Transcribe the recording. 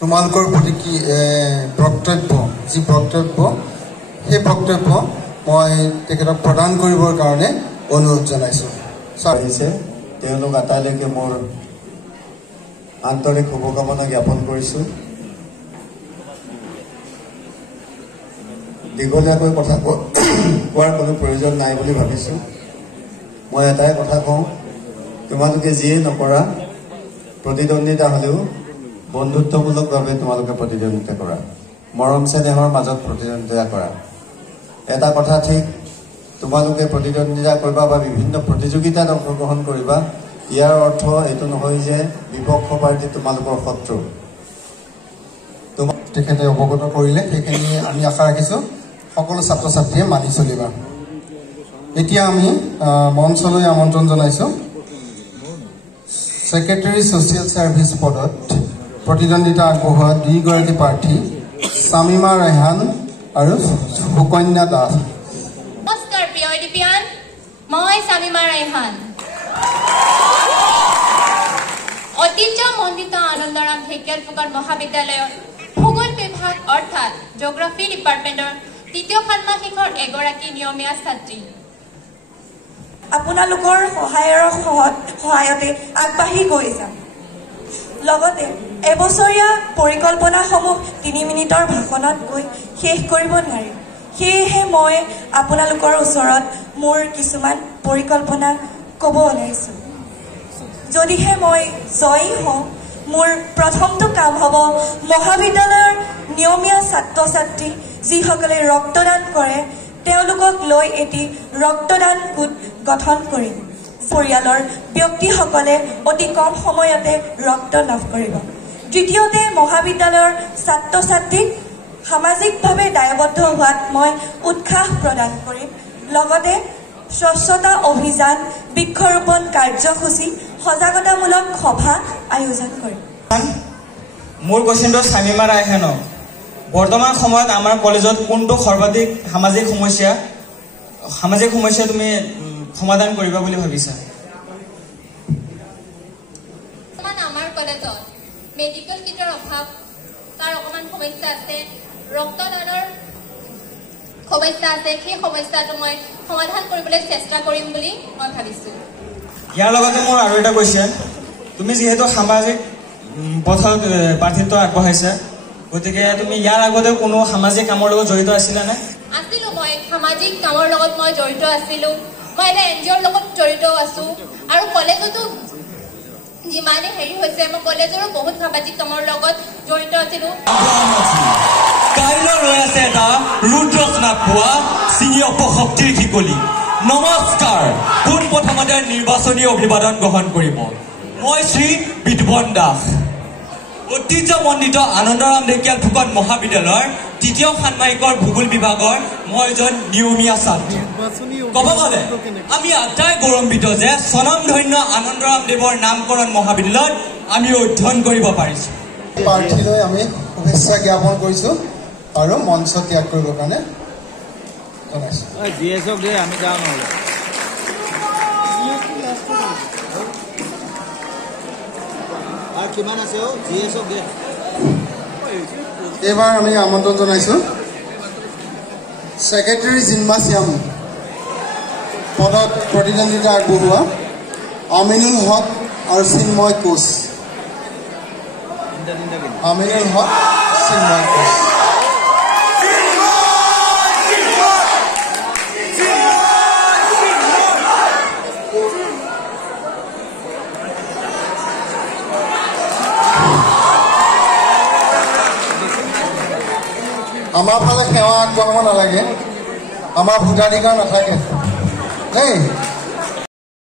তোমালোকৰ প্ৰতি কি বক্তব্য যি বক্তব্য সেই বক্তব্য মই তেখেতক প্ৰদান কৰিবৰ কাৰণে অনুৰোধ জনাইছোঁ। আহিছে তেওঁলোক আটাইলৈকে মোৰ আন্তৰিক শুভকামনা জ্ঞাপন কৰিছোঁ। দীঘলীয়াকৈ কথা কোৱাৰ কোনো প্ৰয়োজন নাই বুলি ভাবিছোঁ। মই এটাই কথা কওঁ, তোমালোকে যিয়ে নকৰা প্ৰতিদ্বন্দ্বিতা হ'লেও বন্ধুত্বমূলকভাৱে তোমালোকে প্ৰতিদ্বন্দ্বিতা কৰা, মৰম চেনেহৰ মাজত প্ৰতিদ্বন্দ্বিতা কৰা। এটা কথা ঠিক, তোমালোকে প্ৰতিদ্বন্দ্বিতা কৰিবা বা বিভিন্ন প্ৰতিযোগিতাত অংশগ্ৰহণ কৰিবা, ইয়াৰ অৰ্থ এইটো নহয় যে বিপক্ষ পাৰ্টি তোমালোকৰ শত্ৰু। তেখেতে অৱগত কৰিলে, সেইখিনি আমি আশা ৰাখিছোঁ সকলো ছাত্ৰ ছাত্ৰীয়ে মানি চলিবা। এতিয়া আমি মঞ্চলৈ আমন্ত্ৰণ জনাইছোঁ ছেক্ৰেটাৰী ছ'চিয়েল ছাৰ্ভিচ পদত প্ৰতিদ্বন্দ্বিতা আগবঢ়োৱা দুইগৰাকী প্ৰাৰ্থী শামিমা ৰায়হান আৰু সুকন্যা দাস। নমস্কাৰ প্ৰিয় অধিপিয়ান, মই শামিমা ৰায়হান। ঐতিহ্যমণ্ডিত আনন্দৰাম ঢেকিয়াল ফুকন মহাবিদ্যালয়ৰ ভূগোল বিভাগ অৰ্থাৎ জিঅ'গ্ৰাফী ডিপাৰ্টমেণ্টৰ তৃতীয় ষান্মাসিকৰ এগৰাকী নিয়মীয়া ছাত্ৰী। আপোনালোকৰ সহায়তে আগবাঢ়ি গৈ যাম। লগতে এবছৰীয়া পৰিকল্পনাসমূহ 3 মিনিটৰ ভাষণত কৈ শেষ কৰিব নোৱাৰি। সেয়েহে মই আপোনালোকৰ ওচৰত মোৰ কিছুমান পৰিকল্পনা ক'ব ওলাইছোঁ। যদিহে মই জয়ী হওঁ, মোৰ প্ৰথমটো কাম হ'ব মহাবিদ্যালয়ৰ নিয়মীয়া ছাত্ৰ ছাত্ৰী যিসকলে ৰক্তদান কৰে তেওঁলোকক লৈ এটি ৰক্তদান গোট গঠন কৰিম। পৰিয়ালৰ ব্যক্তিসকলে অতি কম সময়তে ৰক্ত লাভ কৰিব। দ্বিতীয়তে মহাবিদ্যালয়ৰ ছাত্ৰ ছাত্ৰীক সামাজিকভাৱে দায়বদ্ধ হোৱাত মই উৎসাহ প্ৰদান কৰিম। লগতে স্বচ্ছতা অভিযান, বৃক্ষৰোপণ কাৰ্যসূচী, সজাগতামূলক সভা আয়োজন কৰিম। মোৰ কোৱেশ্যনটো শামিমা ৰায়হানক, বৰ্তমান সময়ত আমাৰ কলেজত কোনটো সৰ্বাধিক সামাজিক সমস্যা তুমি সমাধান কৰিবা বুলি ভাবিছা? আমাৰ কলেজত মেডিকেল কিটৰ অভাৱ, তাৰ অকণমান সমস্যা আছে, ৰক্তদানৰ সমস্যা আছে। সেই সমস্যাটো মই সমাধান কৰিবলৈ চেষ্টা কৰিম বুলি মই ভাবিছোঁ। ইয়াৰ লগতে মোৰ আৰু এটা কুৱেশ্যন, তুমি যিহেতু সামাজিক পথত প্ৰাৰ্থিত্ব আগবঢ়াইছা, গতিকে তুমি ইয়াৰ আগতে কোনো সামাজিক কামৰ লগত জড়িত আছিলানে? আছিলোঁ, মই সামাজিক কামৰ লগত মই জড়িত আছিলোঁ। মই এটা NGOৰ লগত জড়িত আছোঁ আৰু কলেজতো যিমানে হৈছে মই কলেজৰো বহুত সামাজিক কামৰ লগত জড়িত আছিলোঁ। কাইলৈ ৰৈ আছে এটা ৰুদ্ৰস্নাত পোৱা চিনি অপশক্তিৰ ঠিকলি। নমস্কাৰ, পোনপ্ৰথমতে নিৰ্বাচনী অভিবাদন গ্ৰহণ কৰিব। মই শ্ৰী বিদ্বন দাস, ঐতিহ্যমণ্ডিত আনন্দৰাম ঢেকিয়াল ফুকন মহাবিদ্যালয়ৰ তৃতীয় ষান্মাসিকৰ ভূগোল বিভাগৰ মই এজন নিয়মীয়া ছাত্ৰী। ক'ব গ'লে আমি আটাই গৌৰৱান্বিত যে স্বনামধন্য আনন্দৰাম দেৱৰ নামকৰণ মহাবিদ্যালয়ত আমি অধ্যয়ন কৰিব পাৰিছোঁ। প্ৰাৰ্থীলৈ আমি শুভেচ্ছা জ্ঞাপন কৰিছোঁ আৰু মঞ্চ ত্যাগ কৰিবৰ কাৰণে জনাইছোঁ। এইবাৰ আমি আমন্ত্ৰণ জনাইছোঁ ছেক্ৰেটাৰী জিন্মাছিয়াম পদত প্ৰতিদ্বন্দ্বিতা আগবঢ়োৱা আমিনুল হক আৰু চিন্ময় কোচ। আমিনুল হক, চিন্ময় কোচ। আমাৰ ফালে সেৱা আগবঢ়াব নালাগে, আমাৰ ভোটাধিকাৰ নাথাকে দেই।